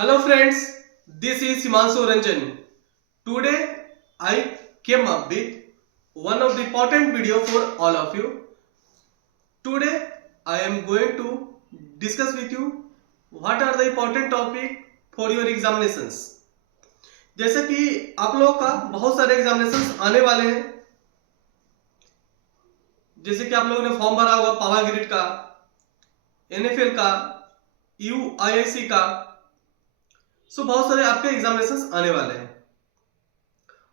Hello friends, this is Himanshu Ranjan. Today I came up with one of the important video for all of you. Today I am going to discuss with you what are the important topic for your examinations. जैसे कि आप लोगों का बहुत सारे examinations आने वाले हैं, जैसे कि आप लोगों ने फॉर्म भरा होगा पावर ग्रिड का, NFL का, UIIC का। सो बहुत सारे आपके एग्जामिनेशंस आने वाले हैं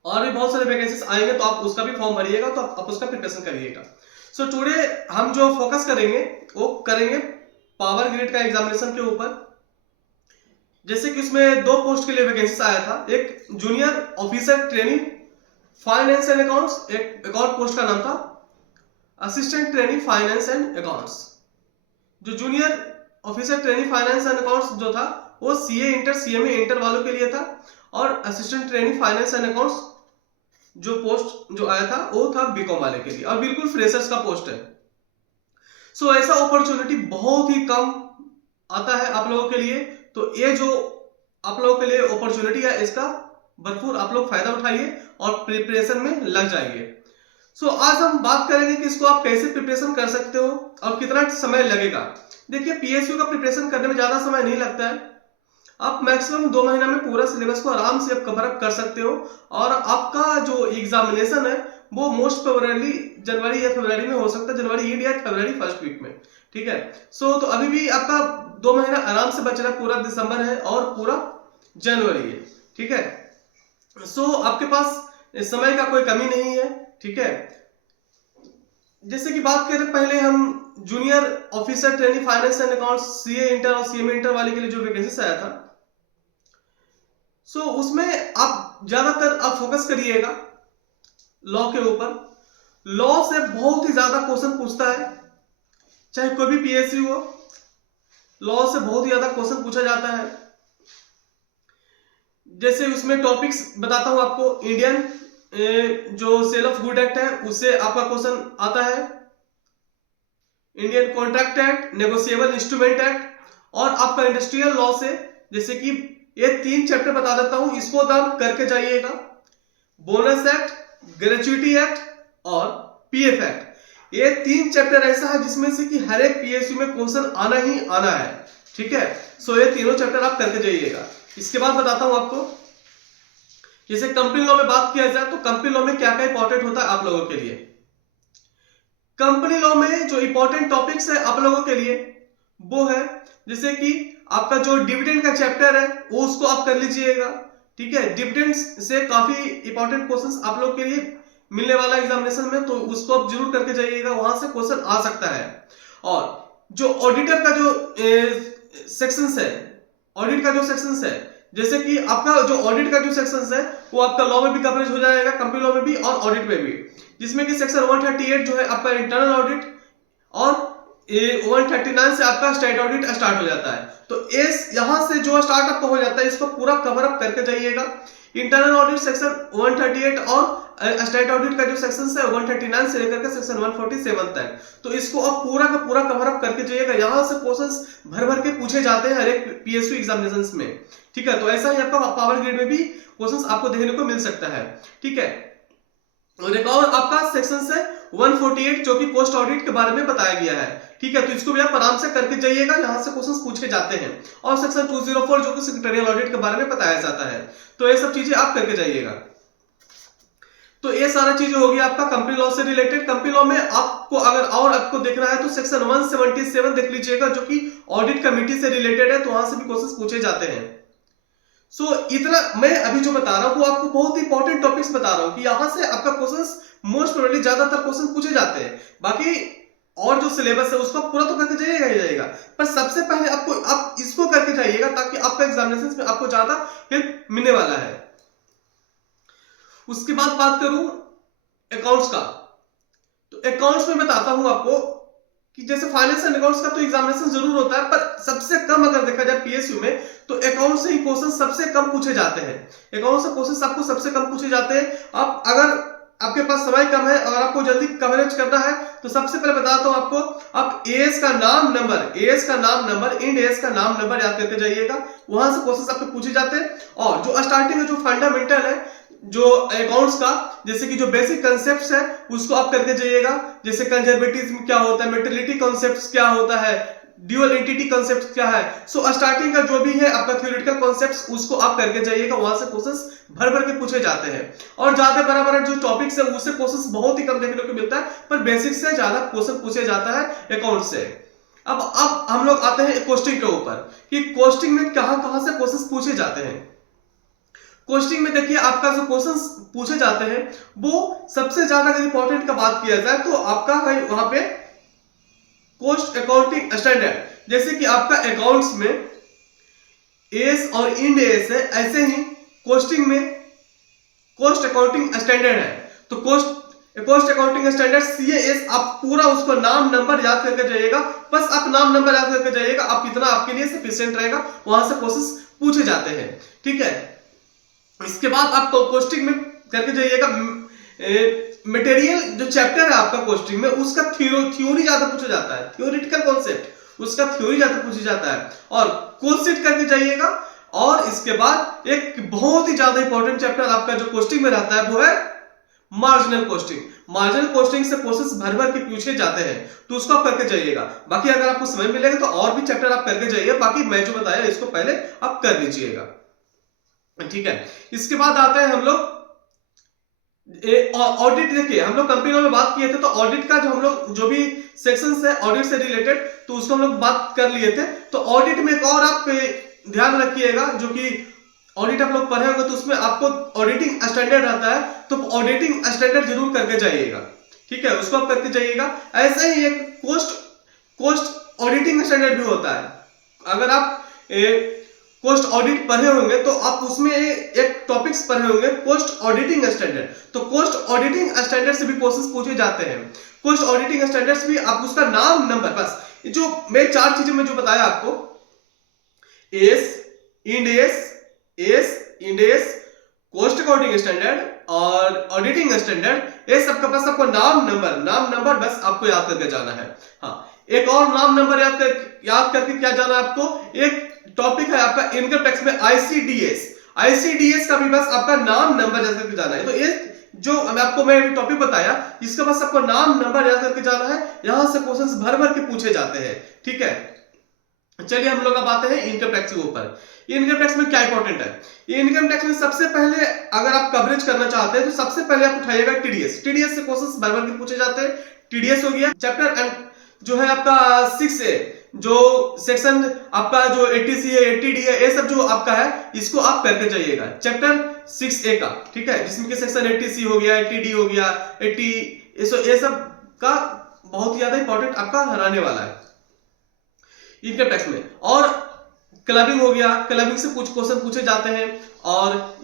और भी बहुत सारे वैकेंसीज आएंगे, तो आप उसका भी फॉर्म भरिएगा, तो आप उसका प्रिपरेशन करिएगा। सो टुडे हम जो फोकस करेंगे वो करेंगे पावर ग्रिड का एग्जामिनेशन के ऊपर। जैसे कि उसमें दो पोस्ट के लिए वैकेंसीज आया था, एक junior officer training finance and accounts, एक और पोस्ट का नाम था assistant training finance and accounts. जो junior officer training finance and accounts जो था वो सीए इंटर सीएमए इंटर वालों के लिए था, और assistant training finance and accounts जो पोस्ट जो आया था वो था बीकॉम वाले के लिए, और बिल्कुल फ्रेशर्स का पोस्ट है। सो ऐसा अपॉर्चुनिटी बहुत ही कम आता है आप लोगों के लिए, तो ये जो आप लोगों के लिए अपॉर्चुनिटी है इसका भरपूर आप लोग फायदा उठाइए और प्रिपरेशन में लग जाइए। सो आज हम बात करेंगे कि इसको आप कैसे प्रिपरेशन कर सकते हो और कितना समय लगेगा। देखिए, पीएसयू का प्रिपरेशन करने में ज्यादा समय नहीं लगता है, आप मैक्सिमम 2 महीना में पूरा सिलेबस को आराम से आप कवर अप कर सकते हो, और आपका जो एग्जामिनेशन है वो मोस्ट प्रोबेबली जनवरी या फरवरी में हो सकता है, जनवरी एंड या फरवरी फर्स्ट वीक में। ठीक है, सो तो अभी भी आपका 2 महीना आराम से बच रहा है, पूरा दिसंबर है और पूरा जनवरी है। ठीक है, सो आपके पास समय का कोई कमी नहीं है। ठीक है, जैसे कि बात करें पहले हम junior officer training finance and accounts CA inter और सीएमए इंटर वाले के लिए जो वैकेंसी आया था, सो उसमें आप ज्यादातर आप फोकस करिएगा लॉ के ऊपर। लॉ से बहुत ही ज्यादा क्वेश्चन पूछता है, चाहे कोई भी पीएसयू हो, लॉ से बहुत ही ज्यादा क्वेश्चन पूछा जाता है। जैसे उसमें टॉपिक्स बताता हूं आपको, इंडियन जो सेल ऑफ गुड एक्ट है उससे आपका क्वेश्चन आता है, Indian contract act, negotiable instrument act, और आपका इंडस्ट्रियल लॉ से, जैसे कि ये 3 चैप्टर बता देता हूं, इसको आप करके जाइएगा। बोनस एक्ट, ग्रेचुइटी एक्ट और पीएफ एक्ट, ये 3 चैप्टर ऐसा है जिसमें से कि हर एक पीएसयू में क्वेश्चन आना ही आना है। ठीक है, सो ये तीनों चैप्टर आप करके जाइएगा। इसके बाद बताता हूं आपको, जैसे कंपनी लॉ में बात किया जाए तो कंपनी लॉ में क्या क्या इंपॉर्टेंट होता है आप लोगों के लिए। कंपनी लॉ में जो इंपॉर्टेंट टॉपिक्स है आप लोगों के लिए वो है, जैसे कि आपका जो डिविडेंड का चैप्टर है वो उसको आप कर लीजिएगा। ठीक है, डिविडेंड से काफी इंपॉर्टेंट क्वेश्चंस आप लोग के लिए मिलने वाला एग्जामिनेशन में, तो उसको आप जरूर करके जाइएगा, वहां से क्वेश्चन आ सकता है। और जो ऑडिटर का जो सेक्शंस है, ऑडिट का जो सेक्शंस है, जैसे कि आपका जो ऑडिट का जो सेक्शंस है वो आपका लॉ में भी कवरेज हो जाएगा, कंपनी लॉ में भी और ऑडिट में भी, जिसमें कि सेक्शन 138 जो है आपका इंटरनल ऑडिट, और 139 से आपका स्टेट ऑडिट स्टार्ट हो जाता है। तो इस यहां से जो स्टार्ट आपका हो जाता है इसको पूरा कवर अप करके जाइएगा। इंटरनल ऑडिट सेक्शन 138 और स्टेट ऑडिट का जो सेक्शन है 139 से लेकर के सेक्शन 147 तक, तो इसको आप पूरा का पूरा कवर अप करके जाइएगा। यहां से क्वेश्चंस भर भर के पूछे जाते हैं हर एक पीएसयू एग्जामिनेशंस में। ठीक है, तो ऐसा ही आपका पावर ग्रिड में भी क्वेश्चंस आपको देखने को मिल सकता है। ठीक है, और एक और आपका सेक्शन है 148 जो कि पोस्ट ऑडिट के बारे में बताया गया है। ठीक है, तो इसको भी आप आराम से करके जाइएगा, यहां से क्वेश्चंस पूछे जाते हैं। और सेक्शन 204 जो कि सेक्रेटरियल ऑडिट के बारे में बताया जाता है, तो ये सब चीजें आप करके जाइएगा। तो ये सारा चीजें होगी आपका कंपनी लॉ से रिलेटेड। कंपनी लॉ में आपको अगर और आपको देखना है तो सेक्शन 177 देख लीजिएगा, जो कि ऑडिट कमेटी से रिलेटेड है, तो वहां से भी क्वेश्चंस पूछे जाते हैं। सो इतना मैं अभी जो बता रहा हूं वो आपको बहुत इंपॉर्टेंट टॉपिक्स बता रहा हूं कि यहां से आपका क्वेश्चंस मोस्ट प्रोबेबली ज्यादातर क्वेश्चन पूछे जाते हैं। बाकी और जो सिलेबस है उसको पूरा तो करके जाइएगा ही जाइएगा, पर सबसे पहले आप इसको करके जाइएगा ताकि आपका एग्जामिनेशन में आपको ज्यादा हेल्प मिलने वाला है। उसके बाद बात करूं अकाउंट्स का, तो अकाउंट्स में बताता हूं आपको कि जैसे फाइनेंस एंड अकाउंट्स का तो एग्जामिनेशन जरूर होता है, पर सबसे कम अगर देखा जाए पीएसयू में तो अकाउंट से ही क्वेश्चन सबसे कम पूछे जाते हैं। अकाउंट से क्वेश्चन आपको सबसे कम पूछे जाते हैं। आप अगर आपके पास समय कम है और आपको जल्दी कवरेज करना है तो सबसे पहले बताता हूं आपको, आप एएस का नाम नंबर, इंड एएस का नाम नंबर याद करके जाइएगा, वहां से क्वेश्चंस आपको पूछे जाते हैं। और जो स्टार्टिंग में जो फंडामेंटल है जो अकाउंट्स का, जैसे कि जो बेसिक कॉन्सेप्ट्स है उसको आप करके जाइएगा, जैसे कंजर्वेटिज्म क्या होता है, मेटरलिटी कॉन्सेप्ट्स क्या होता है, ड्यूअल एंटिटी कॉन्सेप्ट क्या है। सो स्टार्टिंग का जो भी है आपका थ्योरेटिकल कॉन्सेप्ट्स उसको आप करके जाइएगा, वहां से क्वेश्चंस भर भर के पूछे जाते हैं। और ज्यादा बराबर जो टॉपिक्स है उससे क्वेश्चंस बहुत ही कम देखने को मिलता है, पर बेसिक से ज्यादा क्वेश्चन पूछे जाता है अकाउंट से। अब हम लोग आते हैं कोस्टिंग के ऊपर कि कोस्टिंग में कहां से क्वेश्चंस पूछे जाते हैं। कोस्टिंग में देखिए आपका जो क्वेश्चंस पूछे जाते हैं वो सबसे ज्यादा अगर इंपॉर्टेंट का बात किया जाए तो आपका वहां पे कॉस्ट अकाउंटिंग स्टैंडर्ड, जैसे कि आपका अकाउंट्स में एस और इंड एस है, ऐसे ही कोस्टिंग में कॉस्ट अकाउंटिंग स्टैंडर्ड है। तो कॉस्ट अकाउंटिंग स्टैंडर्ड सीएएस, आप पूरा उसको नाम नंबर याद करके जाइएगा, बस आप नाम नंबर याद करके जाइएगा, आप इतना आपके लिए सफिशिएंट रहेगा, वहां से क्वेश्चंस पूछे जाते हैं। ठीक है, इसके बाद आप कोस्टिंग में करके जाइएगा मटेरियल जो चैप्टर है आपका कोस्टिंग में उसका थ्योरी ज्यादा पूछा जाता है, थ्योरेटिकल कॉन्सेप्ट उसका थ्योरी ज्यादा पूछा जाता है, और कोशिश करके जाइएगा। और इसके बाद एक बहुत ही ज्यादा इंपॉर्टेंट चैप्टर आपका जो कोस्टिंग में रहता है वो है मार्जिनल कोस्टिंग। मार्जिनल कोस्टिंग से क्वेश्चंस भर भर के पूछे जाते हैं, तो उसको आप करके जाइएगा। बाकी अगर आपको समय मिलेगा तो और भी चैप्टर आप करके जाइए, बाकी मैं जो बताया इसको पहले आप कर लीजिएगा। ठीक है, इसके बाद आते हैं हम लोग ऑडिट। देखिए हम लोग कंपनी में बात किए थे, तो ऑडिट का जो हम लोग जो भी सेक्शंस है ऑडिट से रिलेटेड, तो उसको हम लोग बात कर लिए थे। तो ऑडिट में एक और आप ध्यान रखिएगा, जो कि ऑडिट आप लोग पढ़े होंगे तो उसमें आपको ऑडिटिंग स्टैंडर्ड रहता है, तो ऑडिटिंग स्टैंडर्ड जरूर करके जाइएगा। ठीक है, उसको आप करके जाइएगा। ऐसे ही एक कॉस्ट ऑडिटिंग स्टैंडर्ड भी होता है। अगर आप कॉस्ट ऑडिट पढ़े होंगे तो आप उसमें एक टॉपिक्स पढ़े होंगे कॉस्ट ऑडिटिंग स्टैंडर्ड, तो कॉस्ट ऑडिटिंग स्टैंडर्ड से भी क्वेश्चंस पूछे जाते हैं। कॉस्ट ऑडिटिंग स्टैंडर्ड से भी आप उसका नाम नंबर, बस जो मैं चार चीजें में जो बताया आपको, S end S cost accounting standard और ऑडिटिंग स्टैंडर्ड, ये सबका बस आपको नाम नंबर बस आपको याद करके जाना है। हाँ, एक और नाम नंबर याद करके क्या जाना है आपको, एक टॉपिक है आपका इनकम टैक्स में आईसीडीएस का भी बस आपका नाम नंबर याद करके जाना है। तो ये जो मैं टॉपिक बताया इसका बस आपको नाम नंबर याद करके जाना है, यहां से क्वेश्चंस भर भर के पूछे जाते हैं। ठीक है, चलिए हम लोग अब आते हैं इनकम टैक्स के ऊपर। इनकम टैक्स में क्या इंपॉर्टेंट है, इनकम टैक्स में सबसे पहले अगर आप कवरेज करना चाहते हैं तो सबसे पहले आप उठाइएगा टीडीएस से क्वेश्चंस भर भर के पूछे जाते हैं। टीडीएस हो गया चैप्टर एंड जो है आपका 6A, जो सेक्शन आपका जो 80C है 80D है, ये सब जो आपका है इसको आप करके जाइएगा चैप्टर 6A का। ठीक है, जिसमें कि सेक्शन 80C हो गया, 80D हो गया, 80 ये सब का बहुत ही ज्यादा इंपॉर्टेंट आपका रहने वाला है इनकम टैक्स में। और क्लबिंग हो गया, क्लबिंग से कुछ क्वेश्चन पूछे जाते हैं, और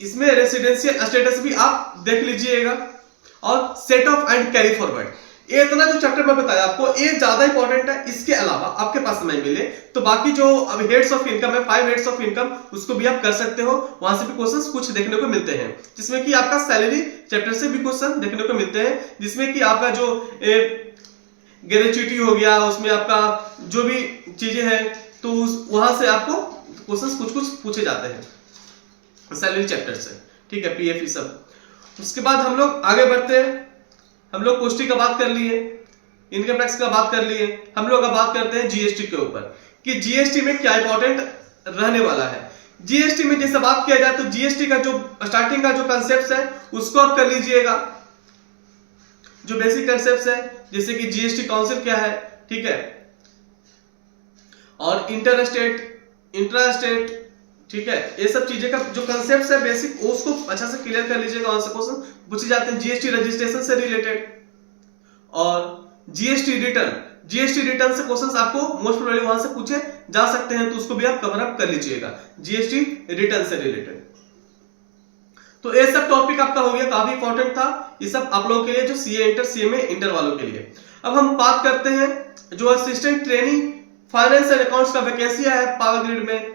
इसमें रेसिडेंशियल स्टेटस भी आप देख लीजिएगा, और set of and carry forward. ये इतना जो चैप्टर मैं बताया आपको ये ज्यादा इंपॉर्टेंट है। इसके अलावा आपके पास समय मिले तो बाकी जो अब हेड्स ऑफ इनकम है, 5 हेड्स ऑफ इनकम, उसको भी आप कर सकते हो, वहां से भी क्वेश्चंस कुछ देखने को मिलते हैं, जिसमें कि आपका सैलरी चैप्टर से भी क्वेश्चन देखने को मिलते हैं, जिसमें कि आपका जो ग्रेच्युटी हो गया, उसमें आपका जो भी चीजें हैं तो वहां से आपको क्वेश्चंस कुछ पूछे जाते हैं सैलरी चैप्टर से। ठीक है, पीएफ सब। उसके बाद हम लोग आगे बढ़ते हैं। हम लोग कोस्टिंग का बात कर लिए, इनकम टैक्स का बात कर लिए, हम लोग अब बात करते हैं जीएसटी के ऊपर कि जीएसटी में क्या इंपॉर्टेंट रहने वाला है। जीएसटी में जैसे बात किया जाए तो जीएसटी का जो स्टार्टिंग का जो कंसेप्ट है उसको आप कर लीजिएगा, जो बेसिक कंसेप्ट है, जैसे कि जीएसटी काउंसिल क्या है। ठीक है, और इंट्रास्टेट, ठीक है, ये सब चीजें का जो कंसेप्ट है बेसिक उसको अच्छा से क्लियर कर लीजिएगा, और क्वेश्चन पूछे जाते हैं जीएसटी रजिस्ट्रेशन से रिलेटेड, और जीएसटी रिटर्न से क्वेश्चंस आपको मोस्ट प्रोबेबली वहां से पूछे जा सकते हैं, तो उसको भी आप कवर अप कर लीजिएगा जीएसटी रिटर्न से रिलेटेड। तो ये सब टॉपिक आपका हो गया, काफी इंपॉर्टेंट था ये सब आप लोगों के लिए, जो सीए इंटर सीएमए इंटर वालों के लिए। अब हम बात करते हैं जो assistant training finance and accounts का वैकेंसी है पावर ग्रिड में,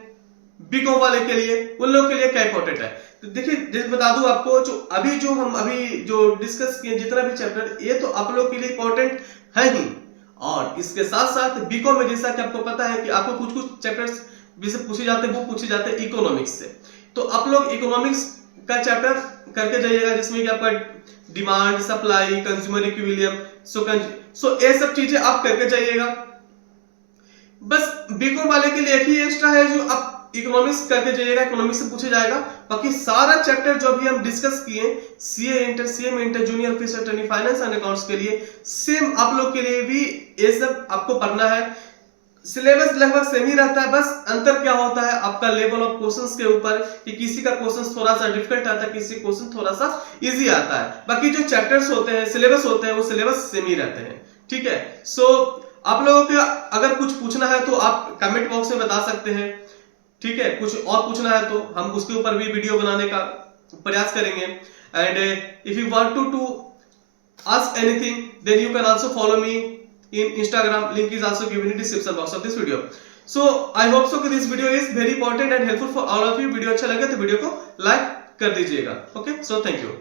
बीकॉम वाले के लिए, उन लोगों के लिए क्या इंपॉर्टेंट है। तो देखिए जैसे बता दूं आपको, जो हम अभी जो डिस्कस किए जितना भी चैप्टर, ये तो आप लोगों के लिए इंपॉर्टेंट है ही। और इसके साथ साथ बीकॉम में जैसा कि आपको पता है कि आपको कुछ कुछ चैप्टर्स जैसे पूछे जाते हैं, वो पूछे जाते हैं इकोनॉमिक्स से। तो आप लोग इकोनॉमिक्स का चैप्टर करके जाइएगा, जिसमें कि आपका डिमांड, सप्लाई, कंज्यूमर इक्विलिब्रियम, सो ये सब चीजें आप करके जाइएगा। बस बीकॉम वाले के लिए एक ही एक्स्ट्रा है जो आप इकोनॉमिक्स करके जाइएगा, इकोनॉमिक्स से पूछे जाएगा। बाकी सारा चैप्टर जो अभी हम डिस्कस किए, CA inter, junior officer trainee, finance and accounts के लिए सेम, आप लोग के लिए भी ये सब आपको पढ़ना है। सिलेबस लगभग सेम ही रहता है, बस अंतर क्या होता है आपका लेवल ऑफ क्वेश्चंस के ऊपर, कि किसी का क्वेश्चन थोड़ा सा डिफिकल्ट आता है, किसी क्वेश्चन थोड़ा सा इजी आता है। बाकी जो चैप्टर्स होते हैं, सिलेबस होते हैं, वो सिलेबस सेम ही रहते हैं। ठीक है, सो आप लोगों को अगर कुछ पूछना है तो आप कमेंट बॉक्स में बता सकते हैं। ठीक है, कुछ और पूछना है तो हम उसके ऊपर भी वीडियो बनाने का प्रयास करेंगे। And if you want to ask anything, then you can also follow me in Instagram. Link is also given in description box of this video. So I hope so कि this video is very important and helpful for all of you. Video अच्छा लगे तो video को like कर दीजिएगा। Okay, so thank you.